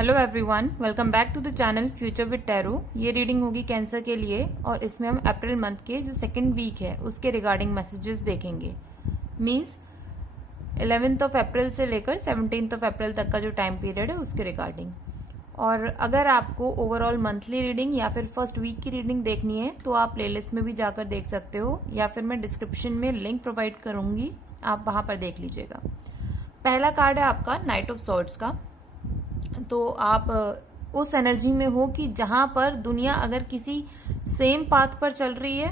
Hello everyone, welcome back to the channel future with tarot. ये reading होगी cancer के लिए और इसमें हम अप्रैल मंथ के जो सेकंड वीक है उसके रिगार्डिंग मैसेजेस देखेंगे। मींस 11th ऑफ अप्रैल से लेकर 17th ऑफ अप्रैल तक का जो टाइम पीरियड है उसके रिगार्डिंग। और अगर आपको ओवरऑल मंथली रीडिंग या फिर फर्स्ट वीक की रीडिंग देखनी है तो आप प्लेलिस्ट में भी जाकर देख सकते हो या फिर मैं डिस्क्रिप्शन में लिंक प्रोवाइड करूंगी, आप वहां पर देख लीजिएगा। पहला कार्ड है आपका नाइट ऑफ सॉर्ड्स का। तो आप उस एनर्जी में हो कि जहां पर दुनिया अगर किसी सेम पाथ पर चल रही है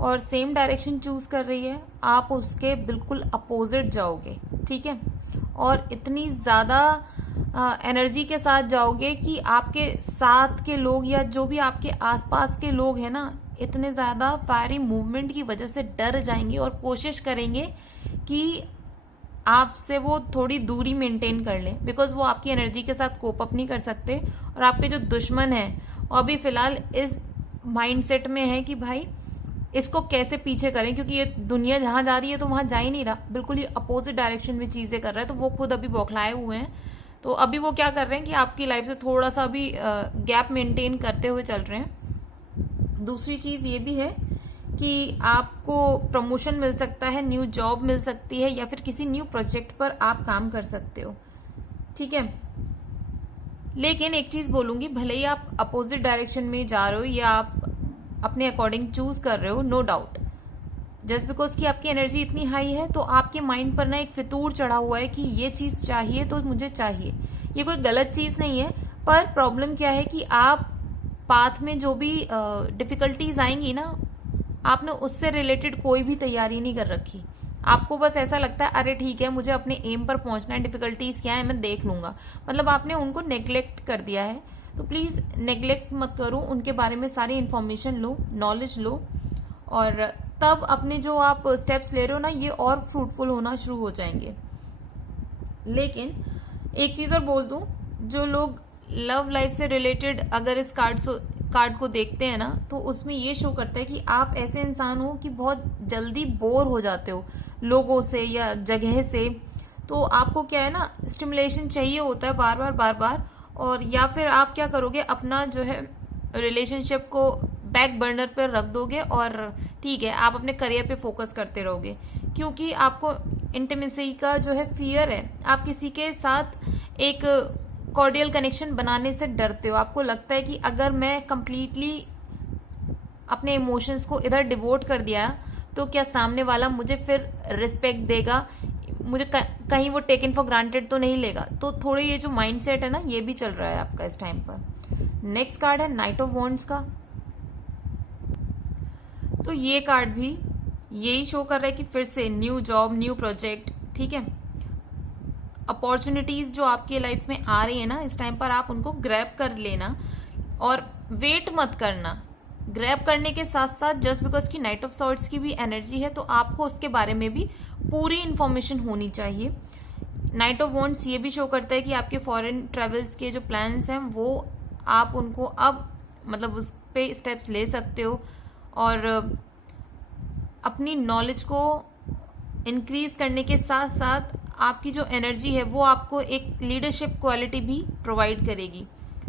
और सेम डायरेक्शन चूज कर रही है, आप उसके बिल्कुल अपोजिट जाओगे, ठीक है। और इतनी ज्यादा एनर्जी के साथ जाओगे कि आपके साथ के लोग या जो भी आपके आसपास के लोग हैं ना, इतने ज्यादा फायरी मूवमेंट की वजह से डर जाएंगे और कोशिश करेंगे कि आपसे वो थोड़ी दूरी मेंटेन कर लें, बिकॉज वो आपकी एनर्जी के साथ कोप अप नहीं कर सकते। और आपके जो दुश्मन हैं और अभी फिलहाल इस माइंडसेट में है कि भाई इसको कैसे पीछे करें, क्योंकि ये दुनिया जहां जा रही है तो वहां जा ही नहीं रहा, बिल्कुल ही अपोजिट डायरेक्शन में चीजें कर रहा है। तो वो खुद अभी बौखलाए हुए हैं। तो अभी वो क्या कर रहे हैं कि आपकी लाइफ से थोड़ा सा अभी गैप मेंटेन करते हुए चल रहे हैं। दूसरी चीज ये भी है कि आपको प्रमोशन मिल सकता है, न्यू जॉब मिल सकती है या फिर किसी न्यू प्रोजेक्ट पर आप काम कर सकते हो, ठीक है। लेकिन एक चीज बोलूंगी, भले ही आप अपोजिट डायरेक्शन में जा रहे हो या आप अपने अकॉर्डिंग चूज कर रहे हो, नो डाउट, जस्ट बिकॉज कि आपकी एनर्जी इतनी हाई है तो आपके माइंड पर ना एक फितूर चढ़ा हुआ है कि ये चीज चाहिए तो मुझे चाहिए। ये कोई गलत चीज नहीं है, पर प्रॉब्लम क्या है कि आप पाथ में जो भी डिफिकल्टीज आएंगी ना, आपने उससे रिलेटेड कोई भी तैयारी नहीं कर रखी। आपको बस ऐसा लगता है अरे ठीक है, मुझे अपने एम पर पहुंचना है, डिफिकल्टीज क्या है मैं देख लूंगा। मतलब आपने उनको नेग्लेक्ट कर दिया है। तो प्लीज नेग्लेक्ट मत करो, उनके बारे में सारी इन्फॉर्मेशन लो, नॉलेज लो, और तब अपने जो आप स्टेप्स ले रहे हो ना, ये और फ्रूटफुल होना शुरू हो जाएंगे। लेकिन एक चीज और बोल दूं, जो लोग लव लाइफ से रिलेटेड अगर इस कार्ड को देखते हैं ना, तो उसमें ये शो करता है कि आप ऐसे इंसान हो कि बहुत जल्दी बोर हो जाते हो लोगों से या जगह से। तो आपको क्या है ना, स्टिमुलेशन चाहिए होता है बार बार बार बार। और या फिर आप क्या करोगे, अपना जो है रिलेशनशिप को बैक बर्नर पर रख दोगे और ठीक है आप अपने करियर पे फोकस करते रहोगे, क्योंकि आपको इंटीमेसी का जो है फियर है। आप किसी के साथ एक कॉर्डियल कनेक्शन बनाने से डरते हो। आपको लगता है कि अगर मैं कंप्लीटली अपने इमोशंस को इधर डिवोट कर दिया तो क्या सामने वाला मुझे फिर रिस्पेक्ट देगा, मुझे कहीं वो टेकन फॉर ग्रांटेड तो नहीं लेगा। तो थोड़े ये जो माइंडसेट है ना, ये भी चल रहा है आपका इस टाइम पर। नेक्स्ट कार्ड है नाइट ऑफ वॉन्ड्स का। तो ये कार्ड भी यही शो कर रहा है कि फिर से न्यू जॉब, न्यू प्रोजेक्ट, ठीक है। अपॉर्चुनिटीज जो आपकी लाइफ में आ रही है ना, इस टाइम पर आप उनको ग्रैब कर लेना और वेट मत करना। ग्रैब करने के साथ साथ जस्ट बिकॉज की नाइट ऑफ सॉर्ड्स की भी एनर्जी है तो आपको उसके बारे में भी पूरी इंफॉर्मेशन होनी चाहिए। नाइट ऑफ वॉन्ड्स ये भी शो करता है कि आपके फॉरेन ट्रेवल्स के जो प्लान्स हैं वो आप उनको अब मतलब उस पे स्टेप्स ले सकते हो और अपनी नॉलेज को इंक्रीज करने के साथ साथ आपकी जो एनर्जी है वो आपको एक लीडरशिप क्वालिटी भी प्रोवाइड करेगी,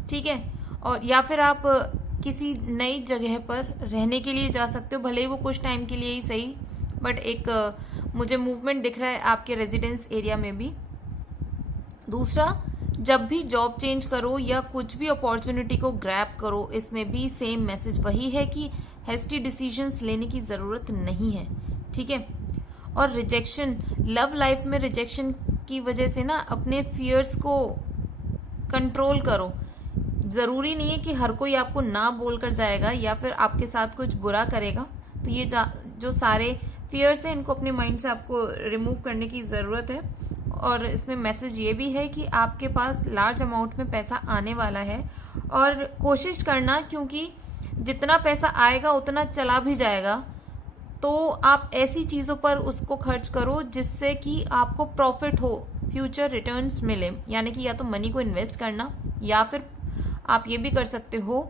ठीक है। और या फिर आप किसी नई जगह पर रहने के लिए जा सकते हो, भले ही वो कुछ टाइम के लिए ही सही, बट एक मुझे मूवमेंट दिख रहा है आपके रेजिडेंस एरिया में भी। दूसरा, जब भी जॉब चेंज करो या कुछ भी अपॉर्चुनिटी को ग्रैब करो, इसमें भी सेम मैसेज वही है कि हेस्टी डिसीजंस लेने की जरूरत नहीं है, ठीक है। और रिजेक्शन, लव लाइफ में रिजेक्शन की वजह से ना अपने फियर्स को कंट्रोल करो। जरूरी नहीं है कि हर कोई आपको ना बोलकर जाएगा या फिर आपके साथ कुछ बुरा करेगा। तो ये जो सारे फियर्स हैं इनको अपने माइंड से आपको रिमूव करने की जरूरत है। और इसमें मैसेज ये भी है कि आपके पास लार्ज अमाउंट में पैसा आने वाला है और कोशिश करना, क्योंकि जितना पैसा आएगा उतना चला भी जाएगा। तो आप ऐसी चीजों पर उसको खर्च करो जिससे कि आपको प्रॉफिट हो, फ्यूचर रिटर्न्स मिले। यानी कि या तो मनी को इन्वेस्ट करना या फिर आप ये भी कर सकते हो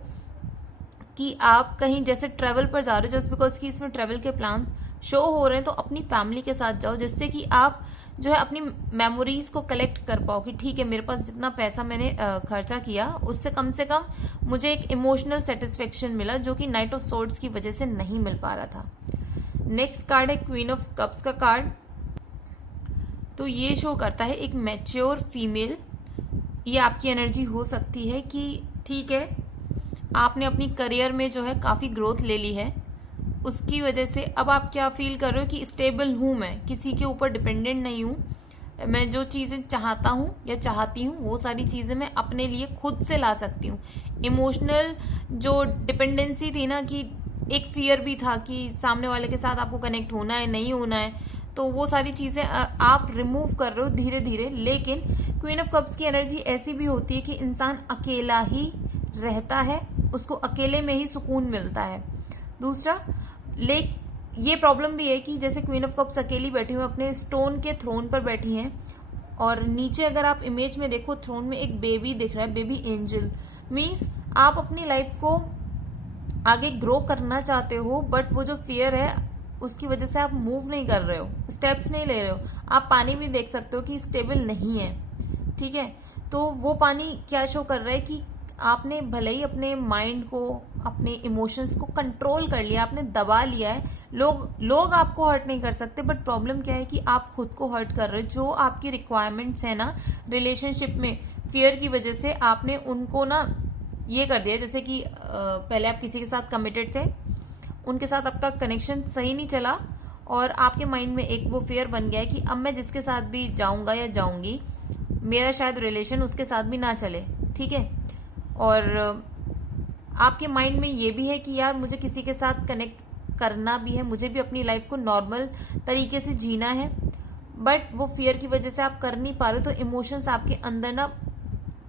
कि आप कहीं जैसे ट्रेवल पर जा रहे हो, जस्ट बिकॉज कि इसमें ट्रेवल के प्लान्स शो हो रहे हैं, तो अपनी फैमिली के साथ जाओ, जिससे कि आप जो है अपनी मेमोरीज को कलेक्ट कर पाओ कि ठीक है मेरे पास जितना पैसा मैंने खर्चा किया उससे कम मुझे एक इमोशनल सेटिस्फेक्शन मिला, जो कि नाइट ऑफ सोर्ड्स की वजह से नहीं मिल पा रहा था। नेक्स्ट कार्ड है क्वीन ऑफ कप्स का कार्ड। तो ये शो करता है एक मैच्योर फीमेल। ये आपकी एनर्जी हो सकती है कि ठीक है आपने अपनी करियर में जो है काफी ग्रोथ ले ली है, उसकी वजह से अब आप क्या फील कर रहे हो कि स्टेबल हूं, मैं किसी के ऊपर डिपेंडेंट नहीं हूं, मैं जो चीजें चाहता हूं या चाहती हूं वो सारी चीजें मैं अपने लिए खुद से ला सकती हूँ। इमोशनल जो डिपेंडेंसी थी ना, कि एक फियर भी था कि सामने वाले के साथ आपको कनेक्ट होना है नहीं होना है, तो वो सारी चीजें आप रिमूव कर रहे हो धीरे धीरे। लेकिन क्वीन ऑफ कप्स की एनर्जी ऐसी भी होती है कि इंसान अकेला ही रहता है, उसको अकेले में ही सुकून मिलता है। दूसरा, ये प्रॉब्लम भी है कि जैसे क्वीन ऑफ कप्स अकेली बैठी हुई अपने स्टोन के थ्रोन पर बैठी हैं, और नीचे अगर आप इमेज में देखो थ्रोन में एक बेबी दिख रहा है, बेबी एंजल। मीन्स आप अपनी लाइफ को आगे ग्रो करना चाहते हो, बट वो जो फियर है उसकी वजह से आप मूव नहीं कर रहे हो, स्टेप्स नहीं ले रहे हो। आप पानी भी देख सकते हो कि स्टेबल नहीं है, ठीक है। तो वो पानी क्या शो कर रहा है कि आपने भले ही अपने माइंड को, अपने इमोशंस को कंट्रोल कर लिया, आपने दबा लिया है। लोग आपको हर्ट नहीं कर सकते, बट प्रॉब्लम क्या है कि आप खुद को हर्ट कर रहे हो। जो आपकी रिक्वायरमेंट्स है ना रिलेशनशिप में, फियर की वजह से आपने उनको ना ये कर दिया। जैसे कि पहले आप किसी के साथ कमिटेड थे, उनके साथ आपका कनेक्शन सही नहीं चला, और आपके माइंड में एक वो फियर बन गया है कि अब मैं जिसके साथ भी जाऊंगा या जाऊंगी, मेरा शायद रिलेशन उसके साथ भी ना चले, ठीक है। और आपके माइंड में ये भी है कि यार मुझे किसी के साथ कनेक्ट करना भी है, मुझे भी अपनी लाइफ को नॉर्मल तरीके से जीना है, बट वो फियर की वजह से आप कर नहीं पा रहे हो। तो इमोशंस आपके अंदर ना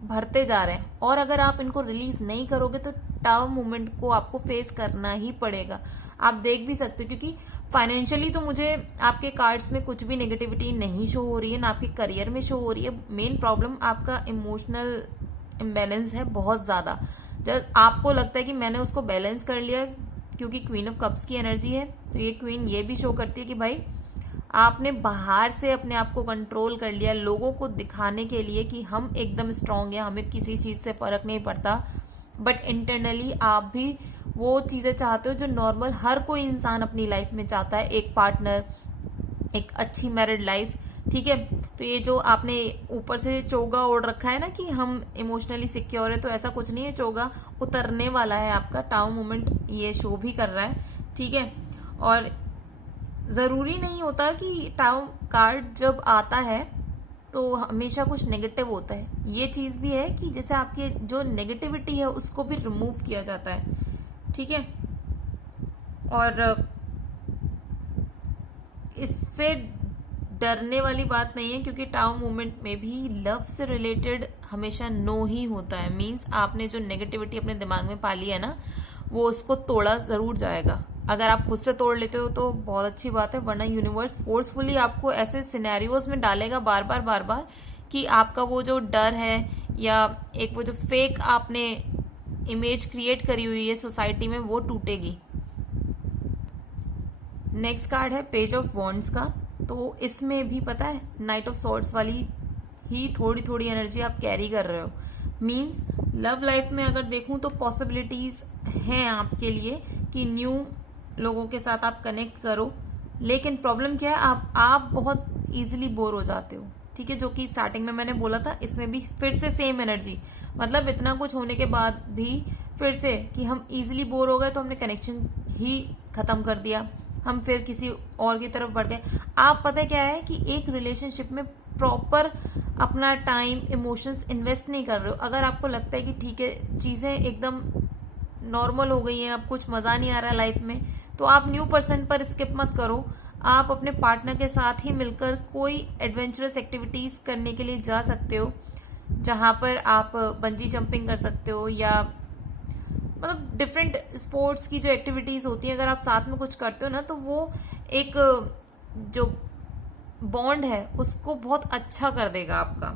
भरते जा रहे हैं, और अगर आप इनको रिलीज नहीं करोगे तो टावर मूवमेंट को आपको फेस करना ही पड़ेगा। आप देख भी सकते हो, क्योंकि फाइनेंशियली तो मुझे आपके कार्ड्स में कुछ भी नेगेटिविटी नहीं शो हो रही है, ना आपके करियर में शो हो रही है। मेन प्रॉब्लम आपका इमोशनल इम्बैलेंस है बहुत ज्यादा। जब आपको लगता है कि मैंने उसको बैलेंस कर लिया, क्योंकि क्वीन ऑफ कप्स की एनर्जी है, तो ये क्वीन ये भी शो करती है कि भाई आपने बाहर से अपने आप को कंट्रोल कर लिया, लोगों को दिखाने के लिए कि हम एकदम स्ट्रांग हैं, हमें किसी चीज से फर्क नहीं पड़ता, बट इंटरनली आप भी वो चीजें चाहते हो जो नॉर्मल हर कोई इंसान अपनी लाइफ में चाहता है, एक पार्टनर, एक अच्छी मैरिड लाइफ, ठीक है। तो ये जो आपने ऊपर से चोगा ओढ़ रखा है ना कि हम इमोशनली सिक्योर है, तो ऐसा कुछ नहीं है, चोगा उतरने वाला है आपका। टावर मूवमेंट ये शो भी कर रहा है, ठीक है। और जरूरी नहीं होता कि टावर कार्ड जब आता है तो हमेशा कुछ नेगेटिव होता है। ये चीज भी है कि जैसे आपकी जो नेगेटिविटी है उसको भी रिमूव किया जाता है, ठीक है। और इससे डरने वाली बात नहीं है, क्योंकि टावर मूवमेंट में भी लव से रिलेटेड हमेशा नो ही होता है। मींस आपने जो नेगेटिविटी अपने दिमाग में पाली है ना, वो उसको तोड़ा जरूर जाएगा। अगर आप खुद से तोड़ लेते हो तो बहुत अच्छी बात है, वरना यूनिवर्स फोर्सफुली आपको ऐसे सिनेरियोज में डालेगा बार बार कि आपका वो जो डर है, या एक वो जो फेक आपने इमेज क्रिएट करी हुई है सोसाइटी में, वो टूटेगी। नेक्स्ट कार्ड है पेज ऑफ वॉन्ड्स का। तो इसमें भी पता है नाइट ऑफ सॉर्ड्स वाली ही थोड़ी थोड़ी एनर्जी आप कैरी कर रहे हो। मींस लव लाइफ में अगर देखूं तो पॉसिबिलिटीज हैं आपके लिए कि न्यू लोगों के साथ आप कनेक्ट करो, लेकिन प्रॉब्लम क्या है, आप बहुत इजीली बोर हो जाते हो, ठीक है। जो कि स्टार्टिंग में मैंने बोला था, इसमें भी फिर से सेम एनर्जी, मतलब इतना कुछ होने के बाद भी फिर से कि हम इजीली बोर हो गए तो हमने कनेक्शन ही खत्म कर दिया, हम फिर किसी और की तरफ बढ़ गए। आप पता क्या है कि एक रिलेशनशिप में प्रॉपर अपना टाइम, इमोशंस इन्वेस्ट नहीं कर रहे हो। अगर आपको लगता है कि ठीक है चीजें एकदम नॉर्मल हो गई हैं, अब कुछ मजा नहीं आ रहा है लाइफ में, तो आप न्यू पर्सन पर स्किप मत करो। आप अपने पार्टनर के साथ ही मिलकर कोई एडवेंचरस एक्टिविटीज करने के लिए जा सकते हो, जहां पर आप बंजी जंपिंग कर सकते हो, या मतलब डिफरेंट स्पोर्ट्स की जो एक्टिविटीज होती हैं, अगर आप साथ में कुछ करते हो ना, तो वो एक जो बॉन्ड है उसको बहुत अच्छा कर देगा आपका।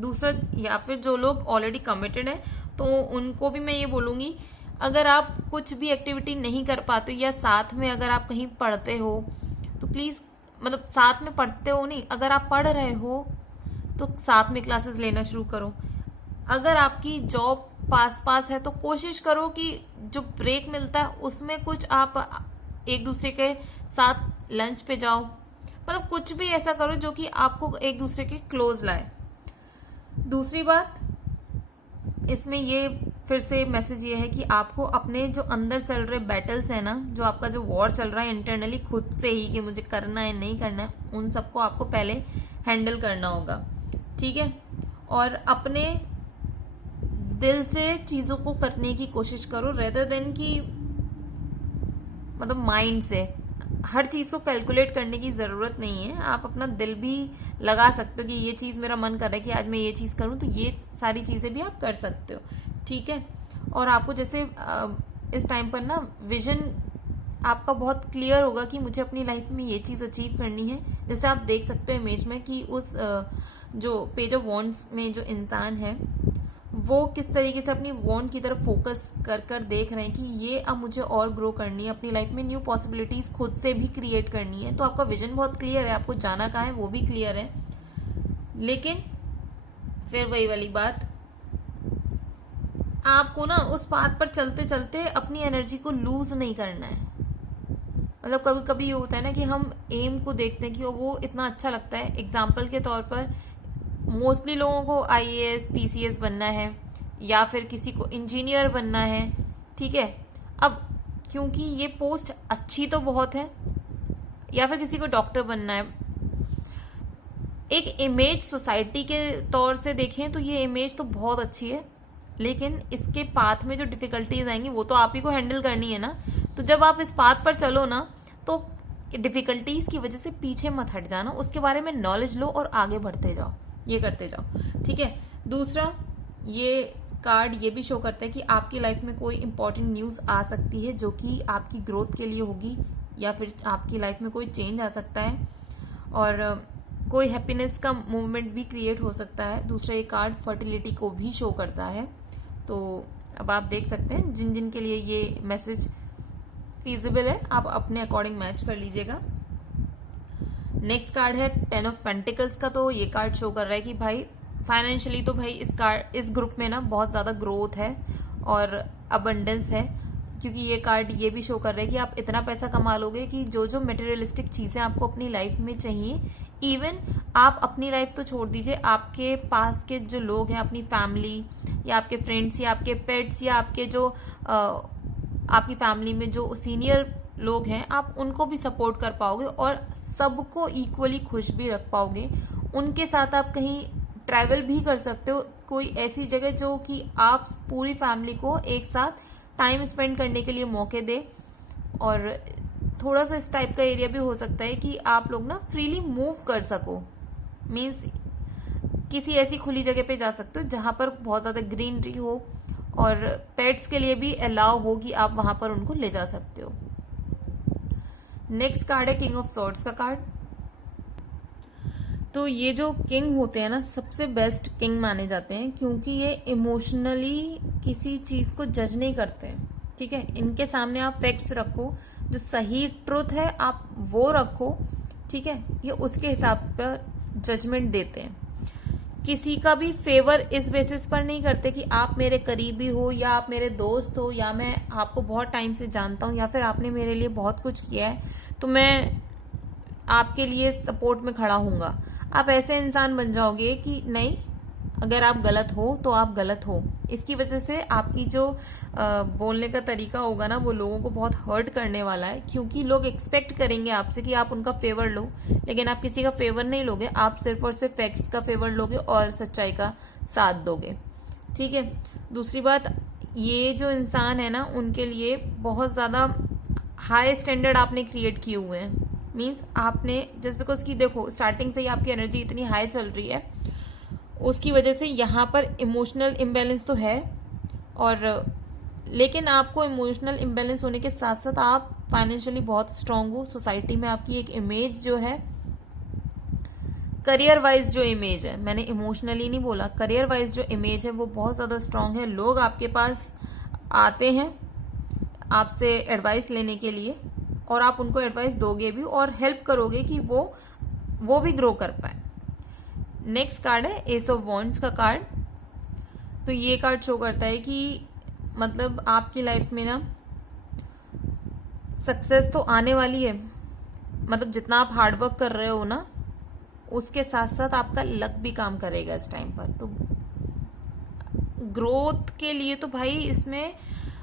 दूसरा, या फिर जो लोग ऑलरेडी कमिटेड हैं तो उनको भी मैं ये बोलूंगी, अगर आप कुछ भी एक्टिविटी नहीं कर पाते, या साथ में अगर आप कहीं पढ़ते हो, तो प्लीज मतलब साथ में पढ़ते हो नहीं, अगर आप पढ़ रहे हो तो साथ में क्लासेस लेना शुरू करो। अगर आपकी जॉब पास पास है तो कोशिश करो कि जो ब्रेक मिलता है उसमें कुछ आप एक दूसरे के साथ लंच पे जाओ, मतलब कुछ भी ऐसा करो जो कि आपको एक दूसरे के क्लोज लाए। दूसरी बात इसमें ये फिर से मैसेज ये है कि आपको अपने जो अंदर चल रहे बैटल्स है ना, जो आपका जो वॉर चल रहा है इंटरनली खुद से ही कि मुझे करना है नहीं करना है, उन सबको आपको पहले हैंडल करना होगा, ठीक है। और अपने दिल से चीजों को करने की कोशिश करो रेदर देन कि मतलब माइंड से। हर चीज को कैलकुलेट करने की जरूरत नहीं है, आप अपना दिल भी लगा सकते हो कि ये चीज मेरा मन कर रहा है कि आज मैं ये चीज करूं, तो ये सारी चीजें भी आप कर सकते हो, ठीक है। और आपको जैसे इस टाइम पर ना विजन आपका बहुत क्लियर होगा कि मुझे अपनी लाइफ में ये चीज अचीव करनी है। जैसे आप देख सकते हो इमेज में कि उस जो पेज ऑफ वॉन्ट्स में जो इंसान है वो किस तरीके से अपनी वॉन्ट की तरफ फोकस कर कर देख रहे हैं कि ये अब मुझे और ग्रो करनी है, अपनी लाइफ में न्यू पॉसिबिलिटीज खुद से भी क्रिएट करनी है। तो आपका विजन बहुत क्लियर है, आपको जाना कहाँ है वो भी क्लियर है। लेकिन फिर वही वाली बात, आपको ना उस पाथ पर चलते चलते अपनी एनर्जी को लूज नहीं करना है। मतलब कभी कभी ये होता है ना कि हम एम को देखते हैं कि वो इतना अच्छा लगता है। एग्जाम्पल के तौर पर मोस्टली लोगों को आईएएस पीसीएस बनना है या फिर किसी को इंजीनियर बनना है, ठीक है। अब क्योंकि ये पोस्ट अच्छी तो बहुत है, या फिर किसी को डॉक्टर बनना है, एक इमेज सोसाइटी के तौर से देखें तो ये इमेज तो बहुत अच्छी है, लेकिन इसके पाथ में जो डिफिकल्टीज आएंगी वो तो आप ही को हैंडल करनी है ना। तो जब आप इस पाथ पर चलो ना तो डिफिकल्टीज की वजह से पीछे मत हट जाना, उसके बारे में नॉलेज लो और आगे बढ़ते जाओ, ये करते जाओ, ठीक है। दूसरा, ये कार्ड ये भी शो करता है कि आपकी लाइफ में कोई इंपॉर्टेंट न्यूज आ सकती है जो कि आपकी ग्रोथ के लिए होगी, या फिर आपकी लाइफ में कोई चेंज आ सकता है और कोई हैप्पीनेस का मूवमेंट भी क्रिएट हो सकता है। दूसरा, ये कार्ड फर्टिलिटी को भी शो करता है। तो अब आप देख सकते हैं जिन जिन के लिए ये मैसेज फीजिबल है आप अपने अकॉर्डिंग मैच कर लीजिएगा। नेक्स्ट कार्ड है 10 ऑफ पेंटिकल्स का। तो ये कार्ड शो कर रहा है कि भाई फाइनेंशियली तो भाई इस ग्रुप में ना बहुत ज्यादा ग्रोथ है और अबंडेंस है, क्योंकि ये कार्ड ये भी शो कर रहा है कि आप इतना पैसा कमा लोगे कि जो जो मटेरियलिस्टिक चीजें आपको अपनी लाइफ में चाहिए, इवन आप अपनी लाइफ तो छोड़ दीजिए, आपके पास के जो लोग हैं, अपनी फैमिली या आपके फ्रेंड्स या आपके पेट्स या आपके जो आपकी फैमिली में जो सीनियर लोग हैं, आप उनको भी सपोर्ट कर पाओगे और सबको इक्वली खुश भी रख पाओगे। उनके साथ आप कहीं ट्रैवल भी कर सकते हो, कोई ऐसी जगह जो कि आप पूरी फैमिली को एक साथ टाइम स्पेंड करने के लिए मौके दे। और थोड़ा सा इस टाइप का एरिया भी हो सकता है कि आप लोग ना फ्रीली मूव कर सको, मीन्स किसी ऐसी खुली जगह पे जा सकते हो जहां पर बहुत ज्यादा ग्रीनरी हो और पेट्स के लिए भी अलाउ हो कि आप वहां पर उनको ले जा सकते हो। नेक्स्ट कार्ड है किंग ऑफ सॉर्ड्स का कार्ड। तो ये जो किंग होते हैं ना, सबसे बेस्ट किंग माने जाते हैं, क्योंकि ये इमोशनली किसी चीज को जज नहीं करते हैं, ठीक है। इनके सामने आप फैक्ट्स रखो, जो सही ट्रुथ है आप वो रखो, ठीक है। ये उसके हिसाब पर जजमेंट देते हैं। किसी का भी फेवर इस बेसिस पर नहीं करते कि आप मेरे करीबी हो या आप मेरे दोस्त हो या मैं आपको बहुत टाइम से जानता हूं या फिर आपने मेरे लिए बहुत कुछ किया है तो मैं आपके लिए सपोर्ट में खड़ा हूंगा। आप ऐसे इंसान बन जाओगे कि नहीं, अगर आप गलत हो तो आप गलत हो। इसकी वजह से आपकी जो बोलने का तरीका होगा ना वो लोगों को बहुत हर्ट करने वाला है, क्योंकि लोग एक्सपेक्ट करेंगे आपसे कि आप उनका फेवर लो, लेकिन आप किसी का फेवर नहीं लोगे, आप सिर्फ और सिर्फ फैक्ट्स का फेवर लोगे और सच्चाई का साथ दोगे, ठीक है। दूसरी बात, ये जो इंसान है ना उनके लिए बहुत ज्यादा हाई स्टैंडर्ड आपने क्रिएट किए हुए हैं। मीन्स आपने जस्ट बिकॉज की देखो स्टार्टिंग से ही आपकी एनर्जी इतनी हाई चल रही है, उसकी वजह से यहाँ पर इमोशनल इम्बैलेंस तो है, और लेकिन आपको इमोशनल इम्बैलेंस होने के साथ साथ आप फाइनेंशियली बहुत स्ट्रांग हो। सोसाइटी में आपकी एक इमेज जो है, करियर वाइज जो इमेज है, मैंने इमोशनली नहीं बोला, करियर वाइज जो इमेज है वो बहुत ज्यादा स्ट्रांग है। लोग आपके पास आते हैं आपसे एडवाइस लेने के लिए, और आप उनको एडवाइस दोगे भी और हेल्प करोगे कि वो भी ग्रो कर पाए। नेक्स्ट कार्ड है एस ऑफ वॉन्ड्स का कार्ड। तो ये कार्ड शो करता है कि मतलब आपकी लाइफ में ना सक्सेस तो आने वाली है, मतलब जितना आप हार्डवर्क कर रहे हो ना उसके साथ साथ आपका लक भी काम करेगा इस टाइम पर। तो ग्रोथ के लिए तो भाई इसमें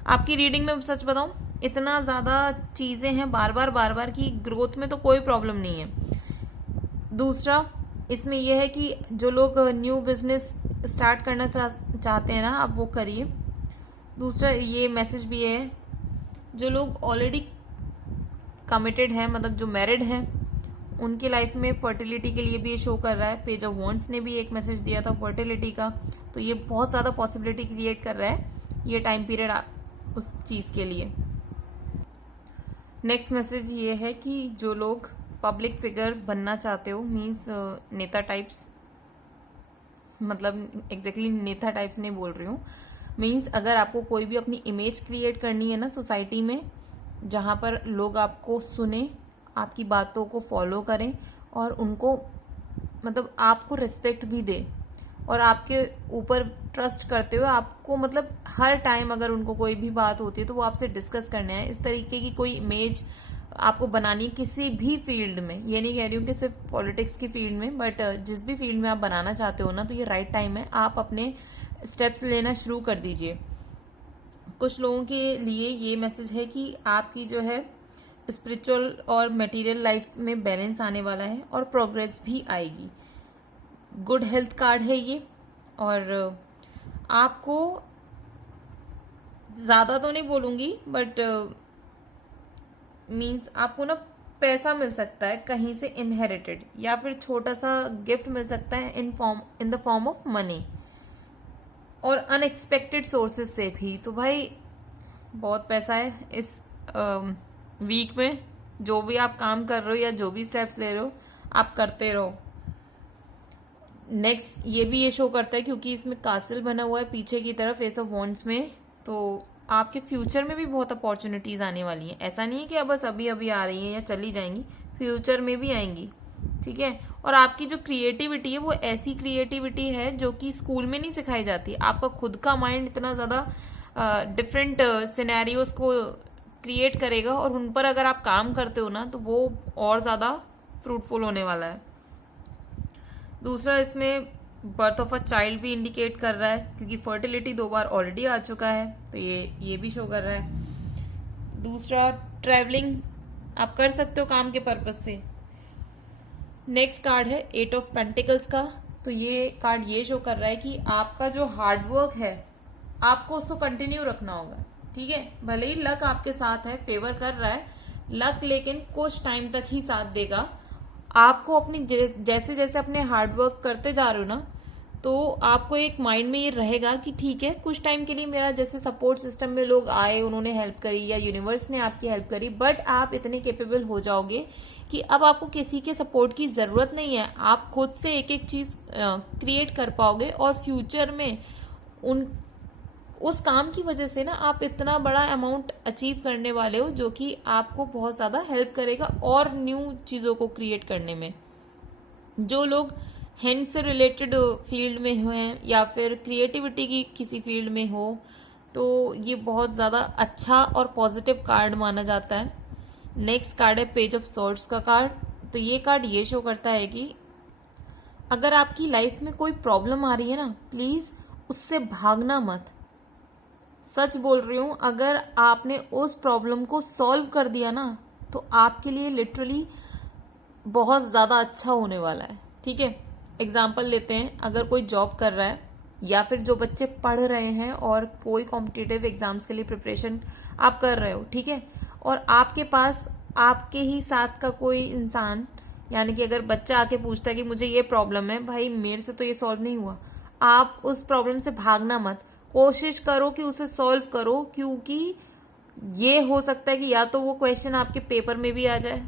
आपकी रीडिंग में सच बताऊं इतना ज्यादा चीजें हैं बार बार की ग्रोथ में तो कोई प्रॉब्लम नहीं है। दूसरा इसमें यह है कि जो लोग न्यू बिजनेस स्टार्ट करना चाहते हैं ना आप वो करिए। दूसरा ये मैसेज भी है जो लोग ऑलरेडी कमिटेड हैं, मतलब जो मैरिड हैं, उनकी लाइफ में फर्टिलिटी के लिए भी ये शो कर रहा है। पेज ऑफ वॉन्ड्स ने भी एक मैसेज दिया था फर्टिलिटी का, तो ये बहुत ज्यादा पॉसिबिलिटी क्रिएट कर रहा है ये टाइम पीरियड उस चीज के लिए। नेक्स्ट मैसेज ये है कि जो लोग पब्लिक फिगर बनना चाहते हो, मीन्स नेता टाइप्स, मतलब एग्जैक्टली नेता टाइप्स नहीं बोल रही हूँ, मीन्स अगर आपको कोई भी अपनी इमेज क्रिएट करनी है ना सोसाइटी में, जहां पर लोग आपको सुने, आपकी बातों को फॉलो करें और उनको मतलब आपको रिस्पेक्ट भी दे और आपके ऊपर ट्रस्ट करते हुए आपको मतलब हर टाइम अगर उनको कोई भी बात होती है तो वो आपसे डिस्कस करने आए, इस तरीके की कोई इमेज आपको बनानी किसी भी फील्ड में। ये नहीं कह रही हूँ कि सिर्फ पॉलिटिक्स की फील्ड में, बट जिस भी फील्ड में आप बनाना चाहते हो ना तो ये राइट टाइम है, आप अपने स्टेप्स लेना शुरू कर दीजिए। कुछ लोगों के लिए ये मैसेज है कि आपकी जो है स्पिरिचुअल और मटेरियल लाइफ में बैलेंस आने वाला है और प्रोग्रेस भी आएगी। गुड हेल्थ कार्ड है ये, और आपको ज्यादा तो नहीं बोलूंगी बट मीन्स आपको ना पैसा मिल सकता है कहीं से इनहेरिटेड, या फिर छोटा सा गिफ्ट मिल सकता है in the form of money और अनएक्सपेक्टेड सोर्सेज से भी। तो भाई बहुत पैसा है इस वीक में, जो भी आप काम कर रहे हो या जो भी स्टेप्स ले रहे हो आप करते रहो। नेक्स्ट ये भी ये शो करता है क्योंकि इसमें कासल बना हुआ है पीछे की तरफ एस ऑफ वॉन्ड्स में, तो आपके फ्यूचर में भी बहुत अपॉर्चुनिटीज आने वाली हैं। ऐसा नहीं है कि अब बस अभी अभी आ रही है या चली जाएंगी, फ्यूचर में भी आएंगी, ठीक है। और आपकी जो क्रिएटिविटी है वो ऐसी क्रिएटिविटी है जो कि स्कूल में नहीं सिखाई जाती। आपका खुद का माइंड इतना ज्यादा डिफरेंट सिनेरियोस को क्रिएट करेगा और उन पर अगर आप काम करते हो ना तो वो और ज्यादा फ्रूटफुल होने वाला है। दूसरा इसमें बर्थ ऑफ अ चाइल्ड भी इंडिकेट कर रहा है क्योंकि फर्टिलिटी 2 बार ऑलरेडी आ चुका है, तो ये भी शो कर रहा है। दूसरा ट्रैवलिंग आप कर सकते हो काम के पर्पज से। नेक्स्ट कार्ड है 8 ऑफ पेंटिकल्स का, तो ये कार्ड ये शो कर रहा है कि आपका जो हार्डवर्क है आपको उसको कंटिन्यू रखना होगा, ठीक है। भले ही लक आपके साथ है, फेवर कर रहा है लक, लेकिन कुछ टाइम तक ही साथ देगा। आपको अपनी जैसे जैसे अपने हार्डवर्क करते जा रहे हो ना तो आपको एक माइंड में ये रहेगा कि ठीक है कुछ टाइम के लिए मेरा जैसे सपोर्ट सिस्टम में लोग आए, उन्होंने हेल्प करी या यूनिवर्स ने आपकी हेल्प करी, बट आप इतने केपेबल हो जाओगे कि अब आपको किसी के सपोर्ट की जरूरत नहीं है, आप खुद से एक एक चीज क्रिएट कर पाओगे और फ्यूचर में उस काम की वजह से ना आप इतना बड़ा अमाउंट अचीव करने वाले हो जो कि आपको बहुत ज्यादा हेल्प करेगा और न्यू चीजों को क्रिएट करने में। जो लोग हैंड से रिलेटेड फील्ड में हैं या फिर क्रिएटिविटी की किसी फील्ड में हो तो ये बहुत ज्यादा अच्छा और पॉजिटिव कार्ड माना जाता है। नेक्स्ट कार्ड है पेज ऑफ सॉर्ड्स का कार्ड, तो ये कार्ड ये शो करता है कि अगर आपकी लाइफ में कोई प्रॉब्लम आ रही है ना प्लीज उससे भागना मत। सच बोल रही हूं, अगर आपने उस प्रॉब्लम को सॉल्व कर दिया ना तो आपके लिए लिटरली बहुत ज्यादा अच्छा होने वाला है, ठीक है। एग्जाम्पल लेते हैं, अगर कोई जॉब कर रहा है या फिर जो बच्चे पढ़ रहे हैं और कोई कॉम्पिटिटिव एग्जाम्स के लिए प्रिपरेशन आप कर रहे हो, ठीक है, और आपके पास आपके ही साथ का कोई इंसान, यानी कि अगर बच्चा आके पूछता है कि मुझे ये प्रॉब्लम है, भाई मेरे से तो ये सॉल्व नहीं हुआ, आप उस प्रॉब्लम से भागना मत, कोशिश करो कि उसे सॉल्व करो, क्योंकि ये हो सकता है कि या तो वो क्वेश्चन आपके पेपर में भी आ जाए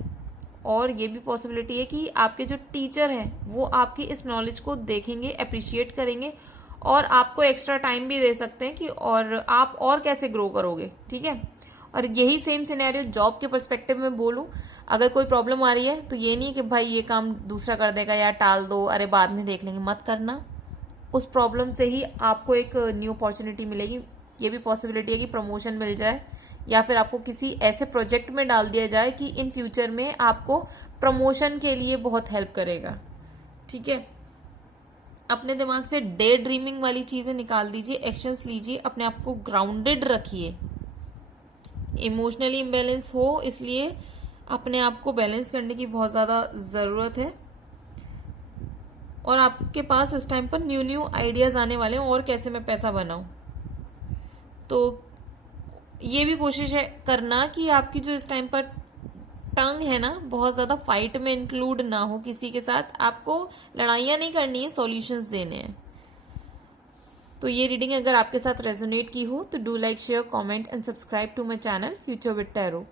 और ये भी पॉसिबिलिटी है कि आपके जो टीचर हैं वो आपकी इस नॉलेज को देखेंगे, अप्रिशिएट करेंगे और आपको एक्स्ट्रा टाइम भी दे सकते हैं कि और आप और कैसे ग्रो करोगे, ठीक है। और यही सेम सिनेरियो जॉब के पर्सपेक्टिव में बोलूं, अगर कोई प्रॉब्लम आ रही है तो ये नहीं है कि भाई ये काम दूसरा कर देगा या टाल दो, अरे बाद में देख लेंगे, मत करना। उस प्रॉब्लम से ही आपको एक न्यू अपॉर्चुनिटी मिलेगी। ये भी पॉसिबिलिटी है कि प्रमोशन मिल जाए या फिर आपको किसी ऐसे प्रोजेक्ट में डाल दिया जाए कि इन फ्यूचर में आपको प्रमोशन के लिए बहुत हेल्प करेगा। ठीक है, अपने दिमाग से डे ड्रीमिंग वाली चीजें निकाल दीजिए, एक्शंस लीजिए, अपने आप को ग्राउंडेड रखिए। इमोशनली इम्बैलेंस हो, इसलिए अपने आप को बैलेंस करने की बहुत ज्यादा जरूरत है। और आपके पास इस टाइम पर न्यू आइडियाज आने वाले हैं और कैसे मैं पैसा बनाऊं। तो ये भी कोशिश है करना कि आपकी जो इस टाइम पर टंग है ना, बहुत ज्यादा फाइट में इंक्लूड ना हो किसी के साथ। आपको लड़ाइयां नहीं करनी है, सॉल्यूशंस देने हैं। तो ये रीडिंग अगर आपके साथ रेजोनेट की हो तो do like, share, comment and subscribe to my channel future with tarot.